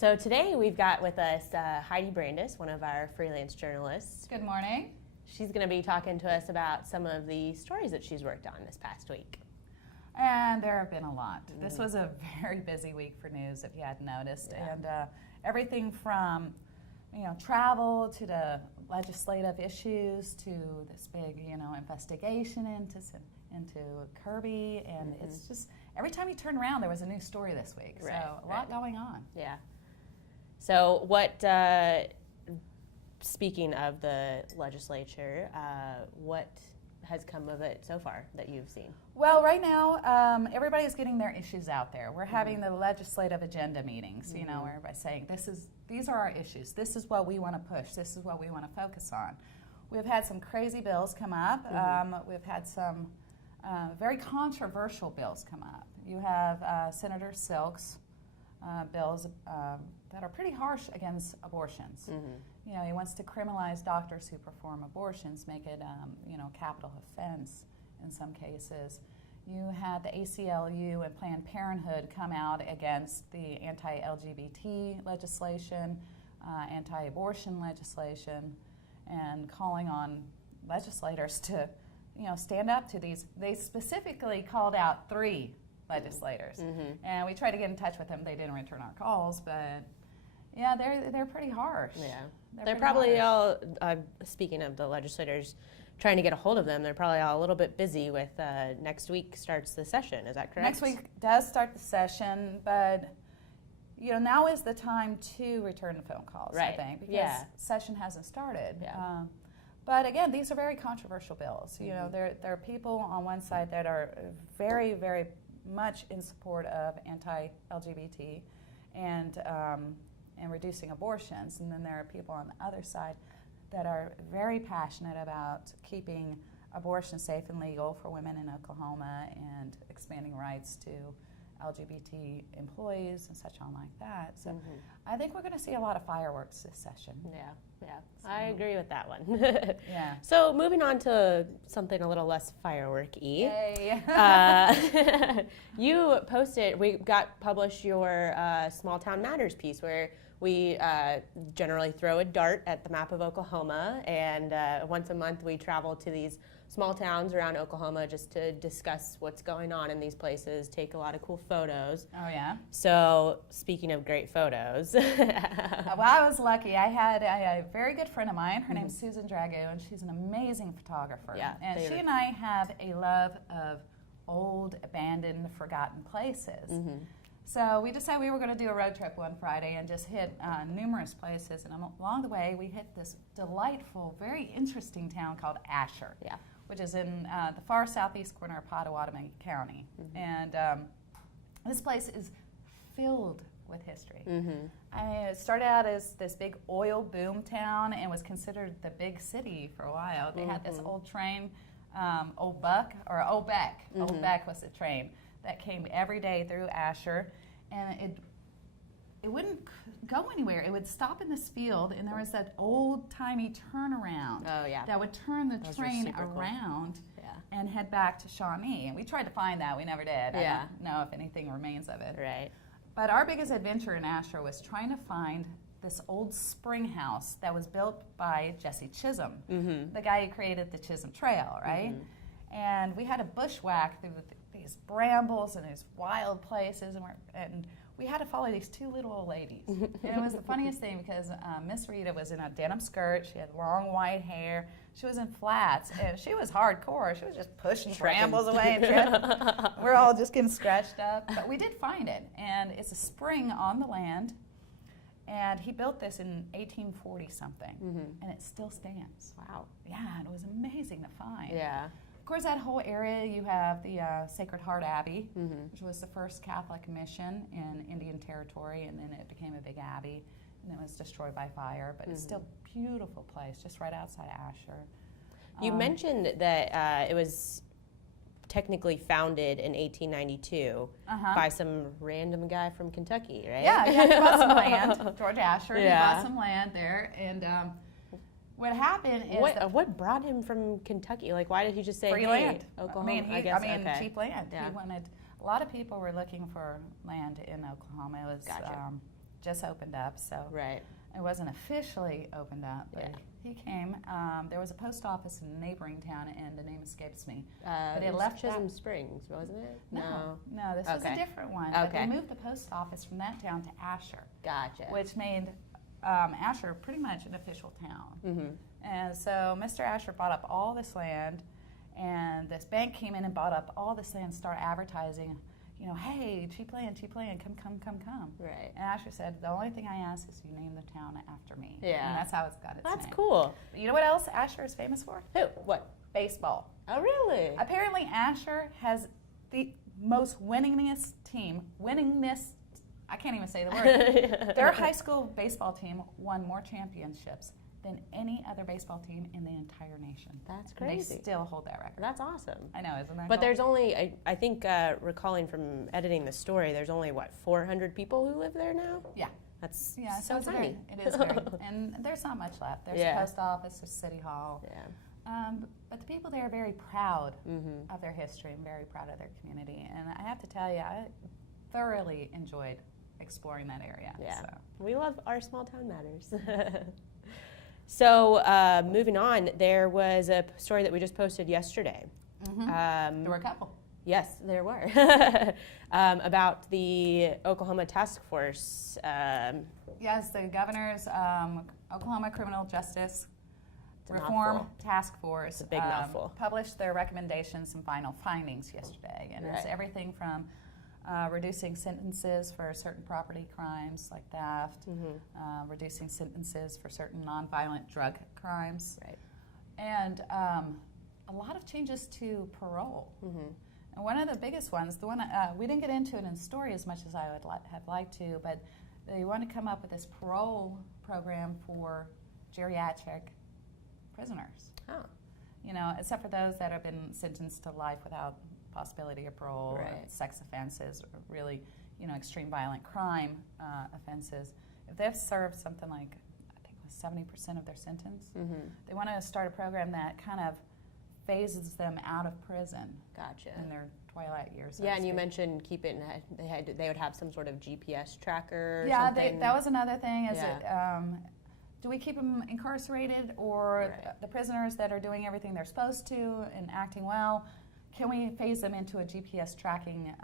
So today we've got with us Heide Brandes, one of our freelance journalists. Good morning. She's going to be talking to us about some of the stories that she's worked on this past week. And there have been a lot. This was a very busy week for news, if you hadn't noticed. Yeah. And everything from travel to the legislative issues to this big investigation into Kirby, and it's just every time you turn around there was a new story this week. So a lot going on. Yeah. So what? Speaking of the legislature, what has come of it so far that you've seen? Well, right now, everybody's getting their issues out there. We're having the legislative agenda meetings, where everybody's saying, these are our issues. This is what we want to push. This is what we want to focus on. We've had some crazy bills come up. We've had some very controversial bills come up. You have Senator Silk's bills that are pretty harsh against abortions. He wants to criminalize doctors who perform abortions, make it a capital offense in some cases. You had the ACLU and Planned Parenthood come out against the anti-LGBT legislation, anti-abortion legislation, and calling on legislators to stand up to these. They specifically called out 3 legislators, and we tried to get in touch with them. They didn't return our calls, but yeah, they're pretty harsh. Yeah, they're probably harsh. all. Speaking of the legislators, trying to get a hold of them, they're probably all a little bit busy with next week starts the session. Is that correct? Next week does start the session, but now is the time to return the phone calls. Right. I think because session hasn't started. Yeah. But again, these are very controversial bills. There are people on one side that are very, very much in support of anti-LGBT and reducing abortions, and then there are people on the other side that are very passionate about keeping abortion safe and legal for women in Oklahoma and expanding rights to LGBT employees and such on like that. So I think we're going to see a lot of fireworks this session. Yeah, so. I agree with that one. Yeah. So moving on to something a little less fireworky. Yay. You we got published your Small Town Matters piece where we generally throw a dart at the map of Oklahoma, and once a month we travel to these small towns around Oklahoma just to discuss what's going on in these places, take a lot of cool photos. Oh, yeah? So, speaking of great photos. Well, I was lucky. I had a very good friend of mine. Her name's Susan Drago, and she's an amazing photographer. Yeah, and she and I have a love of old, abandoned, forgotten places. So we decided we were going to do a road trip one Friday and just hit numerous places. And along the way, we hit this delightful, very interesting town called Asher, which is in the far southeast corner of Pottawatomie County. And this place is filled with history. It started out as this big oil boom town and was considered the big city for a while. They had this old train, Old Beck Old Beck was the train that came every day through Asher, and it wouldn't go anywhere. It would stop in this field, and there was that old-timey turnaround that would turn the train around and head back to Shawnee. And we tried to find that. We never did. I don't know if anything remains of it. Right. But our biggest adventure in Asher was trying to find this old spring house that was built by Jesse Chisholm, the guy who created the Chisholm Trail, right? And we had to bushwhack through these brambles and these wild places, and we had to follow these 2 little old ladies. And it was the funniest thing because Miss Rita was in a denim skirt. She had long white hair. She was in flats, and she was hardcore. She was just pushing brambles away and tripping. We're all just getting scratched up. But we did find it, and it's a spring on the land. And he built this in 1840-something, and it still stands. Wow. Yeah, and it was amazing to find. Yeah. Of course, that whole area, you have the Sacred Heart Abbey, which was the first Catholic mission in Indian Territory, and then it became a big abbey, and it was destroyed by fire. But it's still a beautiful place, just right outside Asher. You mentioned that it was technically founded in 1892 by some random guy from Kentucky, right? Yeah, he bought some land, George Asher. He bought some land there, and what happened is what brought him from Kentucky? Like, why did he just say free land? Oklahoma? I mean, cheap land. Yeah. He wanted. A lot of people were looking for land in Oklahoma. It was just opened up, so Right. it wasn't officially opened up, but Yeah. he came. There was a post office in a neighboring town, and the name escapes me. But it it left Chisholm Springs, wasn't it? No, this was a Okay. different one. But Okay. they moved the post office from that town to Asher, Gotcha. which made Asher pretty much an official town. Mm-hmm. And so Mr. Asher bought up all this land, and this bank came in and bought up all this land, started advertising, hey, cheap land, come. Right. And Asher said, the only thing I ask is you name the town after me. Yeah. And that's how it's got its That's name. cool. You know what else Asher is famous for? Who? What? Baseball. Oh, really? Apparently Asher has the most winningest, I can't even say the word. Their high school baseball team won more championships than any other baseball team in the entire nation. That's And they crazy. still hold that record. That's awesome. I know, isn't that But cool? there's only, I think, recalling from editing the story, there's only, 400 people who live there now? Yeah. That's Yeah, so it's tiny. it is very, and there's not much left. There's Yeah. a post office, there's City Hall. Yeah. But the people there are very proud Mm-hmm. of their history and very proud of their community. And I have to tell you, I thoroughly enjoyed exploring that area. Yeah. So. We love our small town matters. So moving on, there was a story that we just posted yesterday. There were a couple. Yes, there were. About the Oklahoma Task Force. Yes, the governor's Oklahoma Criminal Justice a Reform mouthful. Task Force It's a big mouthful. published their recommendations and final findings yesterday. And it's Right. everything from reducing sentences for certain property crimes like theft, reducing sentences for certain nonviolent drug crimes, Right. and a lot of changes to parole. And one of the biggest ones, the one we didn't get into it in the story as much as I would have liked to, but they want to come up with this parole program for geriatric prisoners. Oh. Except for those that have been sentenced to life without possibility of parole, or Right. sex offenses, or really, extreme violent crime offenses. If they've served something like, I think it was 70% of their sentence, they want to start a program that kind of phases them out of prison Gotcha. in their twilight years. so Yeah, to and you speak. mentioned they would have some sort of GPS tracker or Yeah, something. that was another thing. Is Yeah. do we keep them incarcerated, or Right. the prisoners that are doing everything they're supposed to and acting well? Can we phase them into a GPS tracking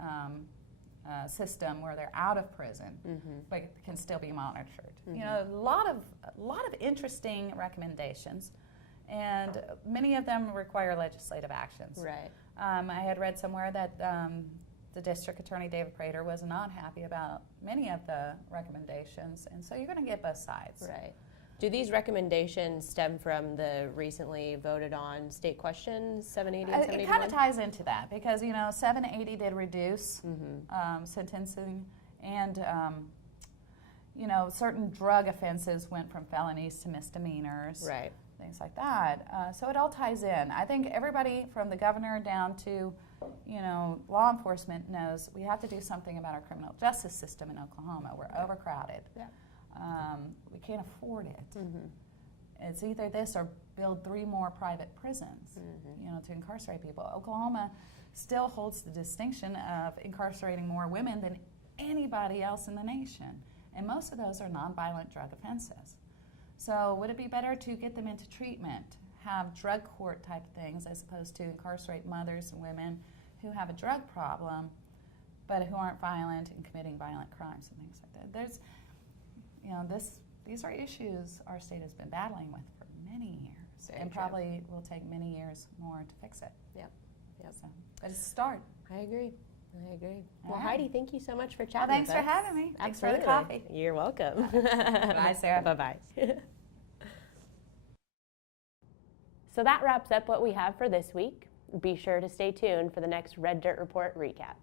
system where they're out of prison, but can still be monitored? A lot of interesting recommendations, and many of them require legislative actions. Right. I had read somewhere that the district attorney, David Prater, was not happy about many of the recommendations, and so you're going to get both sides. Right. Do these recommendations stem from the recently voted on state questions, 780 and It 781? kind of ties into that because 780 did reduce sentencing, and certain drug offenses went from felonies to misdemeanors. Right. Things like that. So it all ties in. I think everybody from the governor down to, law enforcement knows we have to do something about our criminal justice system in Oklahoma. We're overcrowded. Yeah. We can't afford it. It's either this or build 3 more private prisons, to incarcerate people. Oklahoma still holds the distinction of incarcerating more women than anybody else in the nation. And most of those are nonviolent drug offenses. So would it be better to get them into treatment, have drug court type things, as opposed to incarcerate mothers and women who have a drug problem, but who aren't violent and committing violent crimes and things like that? These are issues our state has been battling with for many years, Very and true. probably will take many years more to fix it. Yep. So, but it's a start. I agree. Well, All right. Heidi, thank you so much for Well, chatting thanks with for us. having me. Thanks for the Absolutely. coffee. You're welcome. Bye, Sarah. Bye-bye. So that wraps up what we have for this week. Be sure to stay tuned for the next Red Dirt Report recap.